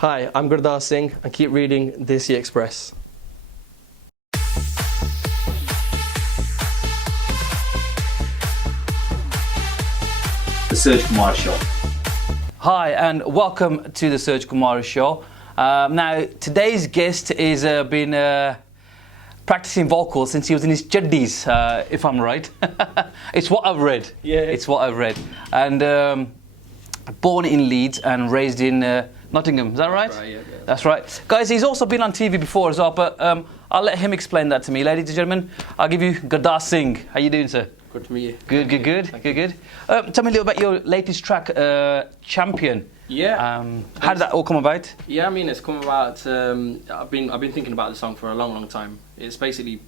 Hi, I'm Gurdas Singh and keep reading Desi Express. The Surj Kumar Show. Hi and welcome to the Surj Kumar Show. Now today's guest is been practicing vocals since he was in his chuddies, if I'm right. It's what I've read. Yeah. It's what I've read. And born in Leeds and raised in Nottingham. Is that right? That's right, yeah. That's right. Guys, he's also been on TV before as well, but I'll let him explain that to me. Ladies and gentlemen, I'll give you Gurdas Singh. How you doing, sir? Good to meet you. Good. Tell me a little about your latest track, Champion. Yeah. How did that all come about? Yeah, I mean, it's come about. I've been thinking about the song for a long time. It's basically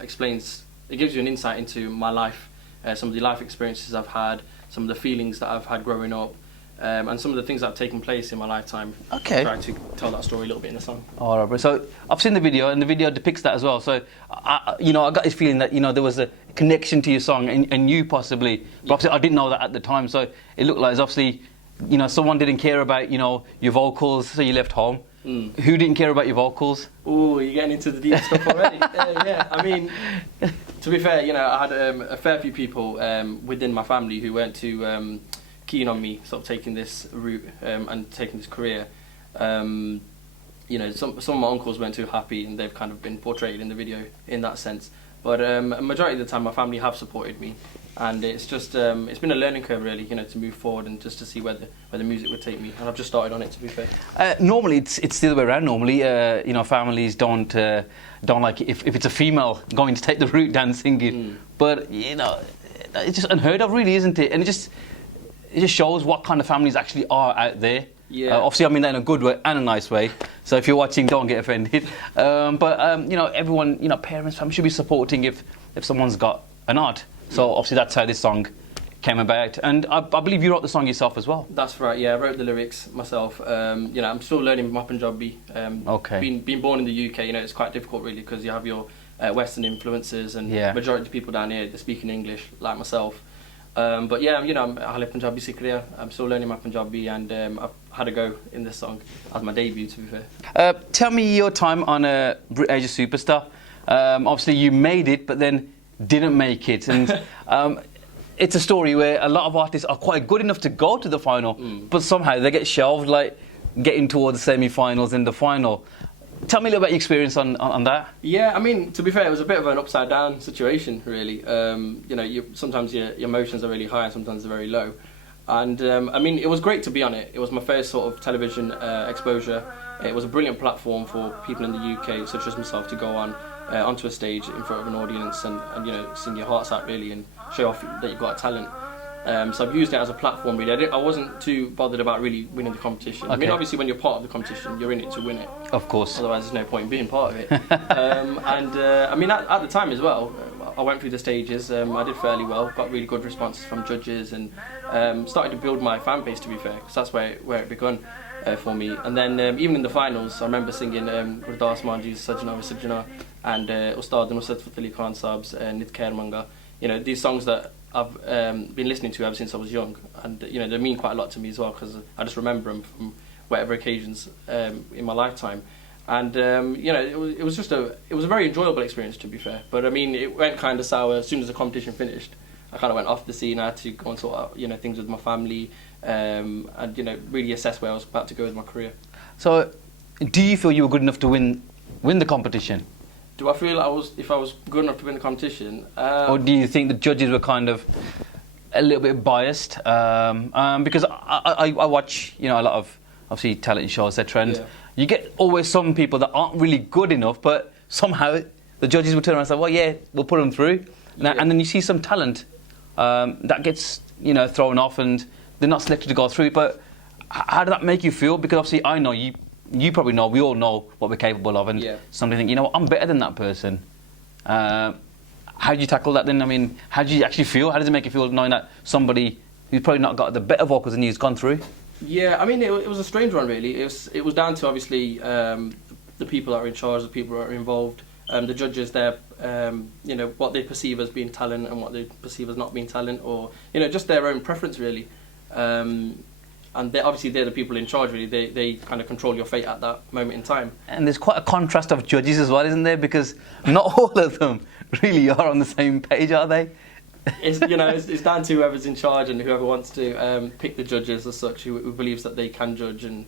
explains. It gives you an insight into my life, some of the life experiences I've had, some of the feelings that I've had growing up, and some of the things that have taken place in my lifetime. Okay. Try to tell that story a little bit in the song. All right, bro. So I've seen the video, and the video depicts that as well. So I got this feeling that there was a connection to your song, and you possibly. But obviously, I didn't know that at the time. So it looked like it's obviously, someone didn't care about your vocals, so you left home. Who didn't care about your vocals? Oh, you're getting into the deep stuff already. Yeah, I mean, to be fair, I had a fair few people within my family who weren't too keen on me sort of taking this route and taking this career. Some of my uncles weren't too happy, and they've kind of been portrayed in the video in that sense. But a majority of the time, my family have supported me, and it's just it's been a learning curve really, to move forward and just to see where the music would take me. And I've just started on it, to be fair. Normally, it's the other way around. Normally, families don't like if it's a female going to take the route down singing. But it's just unheard of, really, isn't it? And it just shows what kind of families actually are out there. Yeah. Obviously, I mean that in a good way and a nice way. So if you're watching, don't get offended. But everyone, parents, families should be supporting if someone's got an art. So obviously that's how this song came about. And I believe you wrote the song yourself as well. That's right. Yeah, I wrote the lyrics myself. I'm still learning my Punjabi. Okay. Being born in the UK, it's quite difficult really because you have your Western influences, and majority of the people down here they're speaking English, like myself. But yeah, I live Punjabi Sikriya. I'm still learning my Punjabi, and I've had a go in this song as my debut, to be fair. Tell me your time on Brit Asia Superstar. Obviously, you made it, but then didn't make it, and it's a story where a lot of artists are quite good enough to go to the final, but somehow they get shelved, like getting towards the semi-finals and the final. Tell me a little about your experience on that. Yeah, I mean, to be fair, it was a bit of an upside down situation, really. Sometimes your emotions are really high and sometimes they're very low. And I mean, it was great to be on it. It was my first sort of television exposure. It was a brilliant platform for people in the UK, such as myself, to go onto a stage in front of an audience and sing your hearts out, really, and show off that you've got a talent. So I've used it as a platform, really. I wasn't too bothered about really winning the competition. Okay. I mean, obviously, when you're part of the competition, you're in it to win it. Of course. Otherwise, there's no point in being part of it. I mean, at the time as well, I went through the stages. I did fairly well, got really good responses from judges, and started to build my fan base, to be fair, because that's where it begun for me. And then even in the finals, I remember singing Gurdas Manji's Sajna Sajna and Ustad Nusrat Fateh Ali Khan Saab's Nit Khair Manga. These songs that I've been listening to ever since I was young, and they mean quite a lot to me as well, because I just remember them from whatever occasions in my lifetime. And it was a very enjoyable experience, to be fair. But I mean, it went kind of sour as soon as the competition finished. I kind of went off the scene. I had to go and sort out things with my family, and really assess where I was about to go with my career. So, do you feel you were good enough to win the competition? Do I feel if I was good enough to win the competition? Or do you think the judges were kind of a little bit biased? Because I watch a lot of obviously talent shows, etc. And you get always some people that aren't really good enough, but somehow the judges will turn around and say, well, yeah, we'll put them through. And then you see some talent that gets thrown off and they're not selected to go through. But how did that make you feel? Because obviously I know you probably know, we all know what we're capable of, and somebody think, I'm better than that person. How do you tackle that then? I mean, how do you actually feel? How does it make you feel knowing that somebody who's probably not got the better vocals than you has gone through? Yeah, I mean, it was a strange one, really. It was down to, obviously, the people that are in charge, the people that are involved, the judges there, what they perceive as being talent and what they perceive as not being talent, or, just their own preference, really. and they're the people in charge. Really, they kind of control your fate at that moment in time. And there's quite a contrast of judges as well, isn't there? Because not all of them really are on the same page, are they? It's it's down to whoever's in charge and whoever wants to pick the judges as such, who believes that they can judge and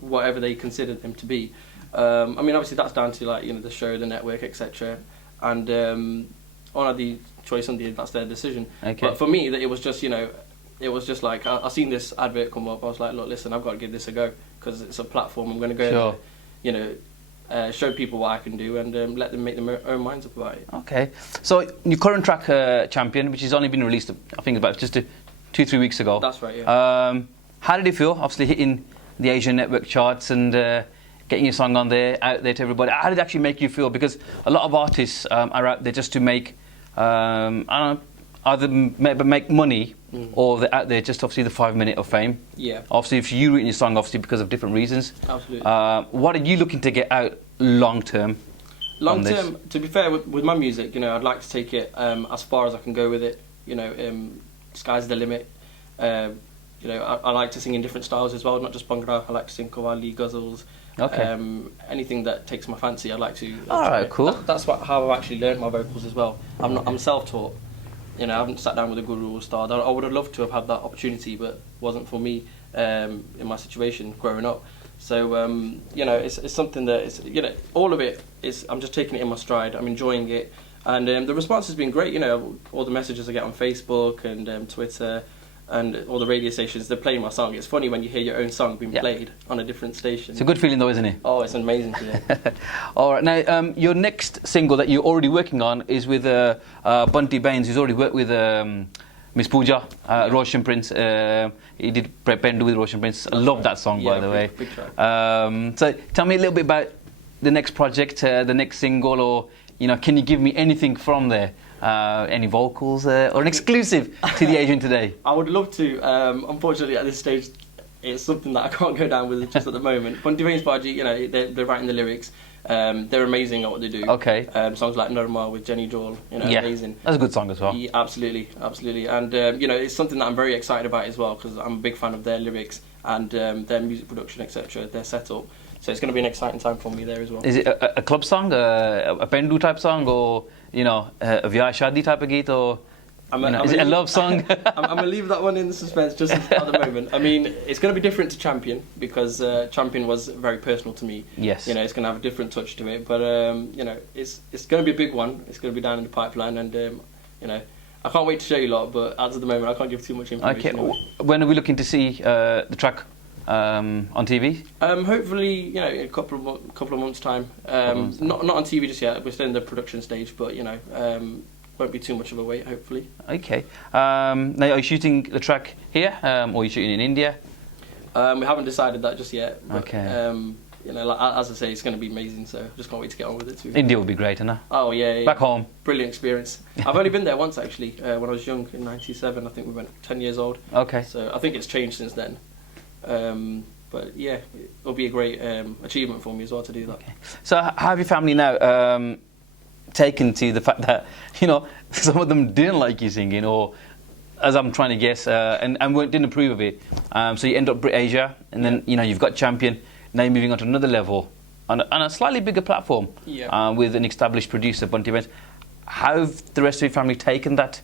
whatever they consider them to be. I mean, obviously that's down to the show, the network, etc. And on the choice on that's their decision. Okay. But for me, it was just like I seen this advert come up. I was like, look, listen, I've got to give this a go because it's a platform. I'm going to go, show people what I can do and let them make their own minds up about it. Okay. So your current track, Champion, which has only been released, I think about just 2-3 weeks ago. That's right. Yeah. How did it feel? Obviously hitting the Asian network charts and getting your song on there, out there to everybody. How did it actually make you feel? Because a lot of artists are out there just to make, either make money or they're out there just obviously the 5 minute of fame. Yeah. Obviously, if you written your song, obviously because of different reasons. Absolutely. What are you looking to get out long term? Long term, to be fair, with my music, I'd like to take it as far as I can go with it. Sky's the limit. I like to sing in different styles as well, not just Bhangra. I like to sing Qawwali, ghazals. Okay. Anything that takes my fancy, I'd like to. All right, cool. That's how I've actually learned my vocals as well. I'm self-taught. I haven't sat down with a guru or star. I would have loved to have had that opportunity, but wasn't for me in my situation growing up. So it's something that is all of it is. I'm just taking it in my stride. I'm enjoying it, and the response has been great. All the messages I get on Facebook and Twitter. And all the radio stations, they're playing my song. It's funny when you hear your own song being played on a different station. It's a good feeling though, isn't it? Oh, it's amazing to hear. All right, now your next single that you're already working on is with Bunty Baines, who's already worked with Miss Pooja, Roshan Prince. He did Pendu with Roshan Prince. I love that song, by the way. Big track. So tell me a little bit about the next project, the next single, or can you give me anything from there? Any vocals or an exclusive to the Asian Today? I would love to. Unfortunately, at this stage, it's something that I can't go down with just at the moment. Bunty Baines Baji, they're writing the lyrics. They're amazing at what they do. Okay. Songs like Norma with Jenny Joel, amazing. That's a good song as well. Yeah, absolutely. And it's something that I'm very excited about as well because I'm a big fan of their lyrics and their music production, etc. Their setup. So it's going to be an exciting time for me there as well. Is it a club song, a Pendu type song, or a Vyah Shadi type of geet, or is it a love song? I'm going to leave that one in suspense just at the moment. I mean, it's going to be different to Champion because Champion was very personal to me. Yes. It's going to have a different touch to it, but it's going to be a big one. It's going to be down in the pipeline, and I can't wait to show you a lot. But as of the moment, I can't give too much information. Okay. When are we looking to see the track on TV? Hopefully, in a couple of months' time. Not on TV just yet. We're still in the production stage, but won't be too much of a wait. Hopefully. Okay. Now, are you shooting the track here, or are you shooting in India? We haven't decided that just yet. But, Okay. As I say, it's going to be amazing. So just can't wait to get on with it too. India would be great, isn't it? Oh yeah. Back home. Brilliant experience. I've only been there once actually. When I was young in '97, I think we went 10 years old. Okay. So I think it's changed since then. But yeah, it'll be a great achievement for me as well to do that. Okay. So how have your family now taken to the fact that some of them didn't like you singing, or as I'm trying to guess, and didn't approve of it. So you end up Brit Asia, and then you've got Champion. Now you're moving on to another level on a slightly bigger platform with an established producer, Bunty Baines. How have the rest of your family taken that?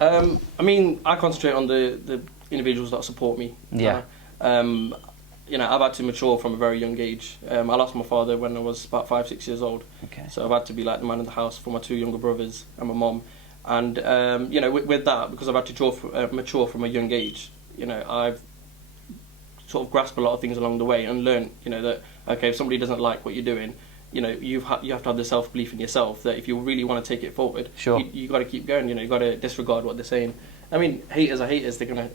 I mean, I concentrate on the individuals that support me. Yeah. I've had to mature from a very young age. I lost my father when I was about 5-6 years old. Okay. So I've had to be like the man of the house for my two younger brothers and my mum. And with that, because I've had to mature from a young age, I've sort of grasped a lot of things along the way and learned, that okay, if somebody doesn't like what you're doing, you have to have the self-belief in yourself that if you really want to take it forward, sure, you got to keep going. You got to disregard what they're saying. I mean, haters are haters. They're gonna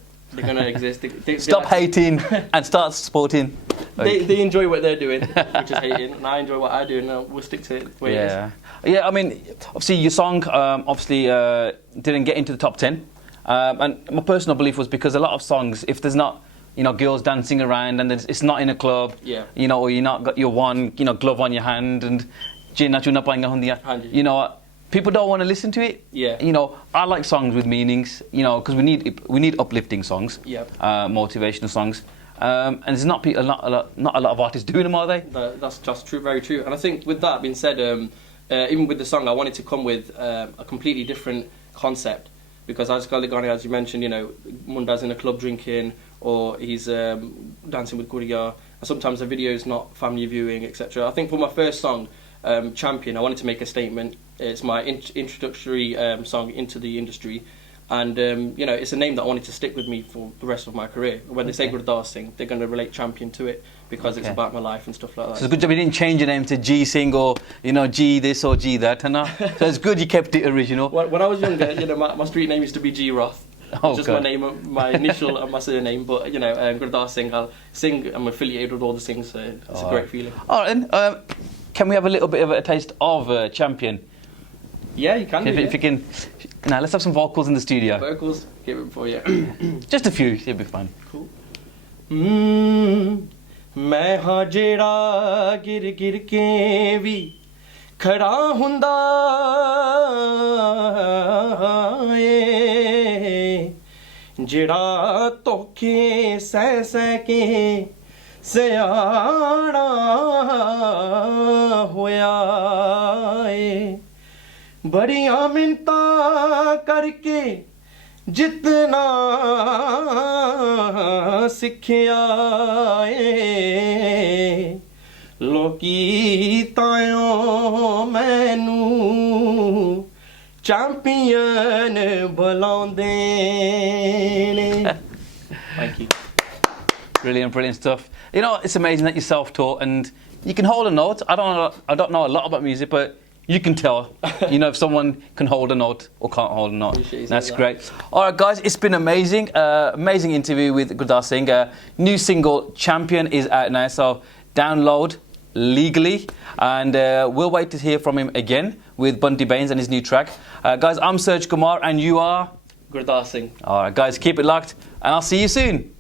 exist. Stop hating and start supporting. They enjoy what they're doing, which is hating, and I enjoy what I do, and we'll stick to it the way it is. Yeah, I mean, obviously your song didn't get into the top 10, and my personal belief was because a lot of songs, if there's not girls dancing around and it's not in a club, or you're not got your one glove on your hand and people don't want to listen to it. Yeah. You know, I like songs with meanings. You know, because we need uplifting songs. Yeah. Motivational songs. And there's not a lot of artists doing them, are they? That's just true, very true. And I think with that being said, even with the song, I wanted to come with a completely different concept, because as you mentioned, you know, Munda's in a club drinking, or he's dancing with Gurdas, and sometimes the video is not family viewing, etc. I think for my first song, Champion, I wanted to make a statement. It's my introductory song into the industry, and you know, it's a name that I wanted to stick with me for the rest of my career. When they say Gurdas Singh, they're going to relate Champion to it, because it's about my life and stuff like that. So it's good job you didn't change your name to G Singh, or, you know, G this or G that, and so it's good you kept it original. When I was younger, you know, my street name used to be G Roth. Oh, just God. my name, my initial and my surname, but you know, Gurdas Singh, I'm affiliated with all the Singhs, so it's a great feeling. All right, then, can we have a little bit of a taste of Champion? Yeah, you can. If you can, now let's have some vocals in the studio. Vocals, give it for you. Just a few, it'll be fun. Cool. मैं हाँ जेड़ा गिर गिर के भी खड़ा हुंदा ए जेड़ा धोखे सह सह के सियाना होया ए बड़ियां मिन्नतां करके जितना सिखिया ए लोकी तायों मैनू चैंपियन बुलांदे ने. Thank you. Brilliant stuff. You know, it's amazing that you're self-taught and you can hold a note. I don't know a lot about music, but you can tell, you know, if someone can hold a note or can't hold a note. That's great. All right, guys, it's been amazing. Amazing interview with Gurdas Singh. New single, Champion, is out now, so download legally. And we'll wait to hear from him again with Bunty Baines and his new track. Guys, I'm Surj Kumar and you are? Gurdas Singh. All right, guys, keep it locked and I'll see you soon.